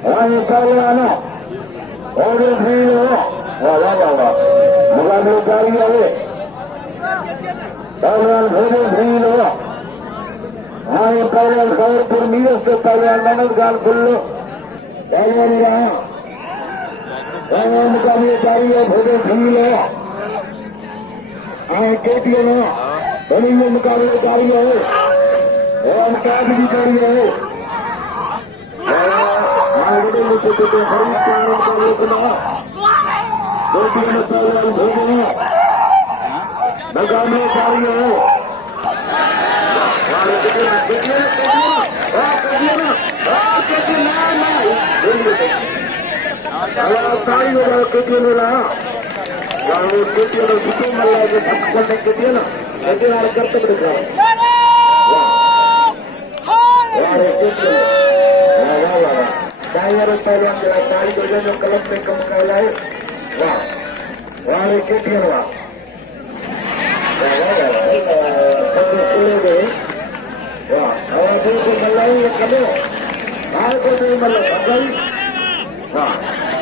ये पहलवान और मुकाबले जारी है पहलवान भेजे भील हो। हाँ ये पहलवान खबरपुर नीरज के पहलवान मनोज गाल खुल्लो पहलवान रहा मुकाबले जारी है भेजे भील हो। हाँ केटीएम बनी हुए मुकाबले जारी है और काज भी जारी है। मुकाबले जारी है कलम में कम कहलाए वाह केटीएम वाह मल्लाई कमो को नहीं मतलब वाह